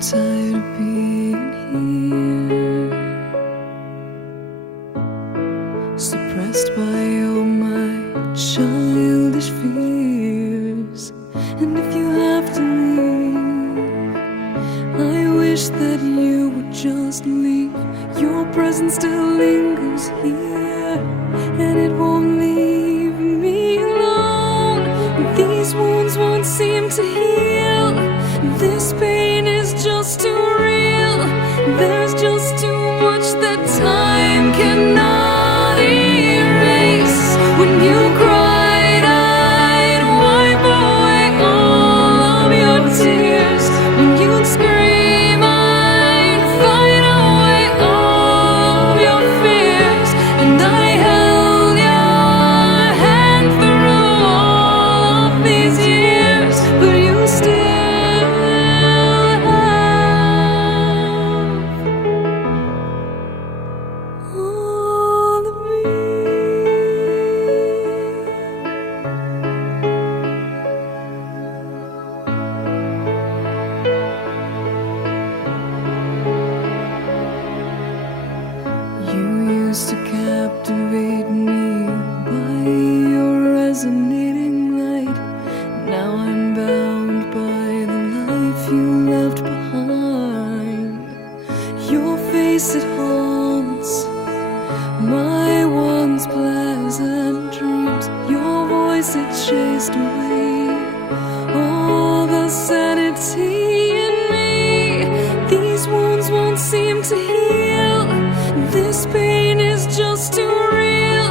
tired of being here, suppressed by all my childish fears. And if you have to leave, I wish that you would just leave. Your presence still lingers here, and it won't leave me alone. These wounds won't seem to heal. This pain is just too real. There's just too much that time cannot erase. When you cried, I'd wipe away all of your tears. When you'd scream, I'd fight away all of your fears. And I held your hand through all of these years, but you still all of me. You used to captivate me by your resonating light. Now I'm bound by the life you left behind. Your face, it haunts my once pleasant dreams. Your voice, it chased away all the sanity in me. These wounds won't seem to heal. This pain is just too real.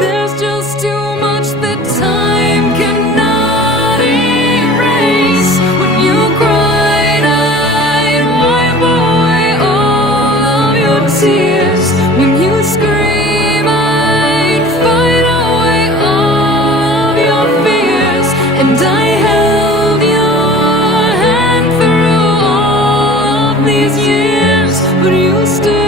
There's just too much that time cannot erase. When you cried, I'd wipe away all of your tears. When you scream, I'd fight away all of your fears. And I held your hand through all of these years, but you still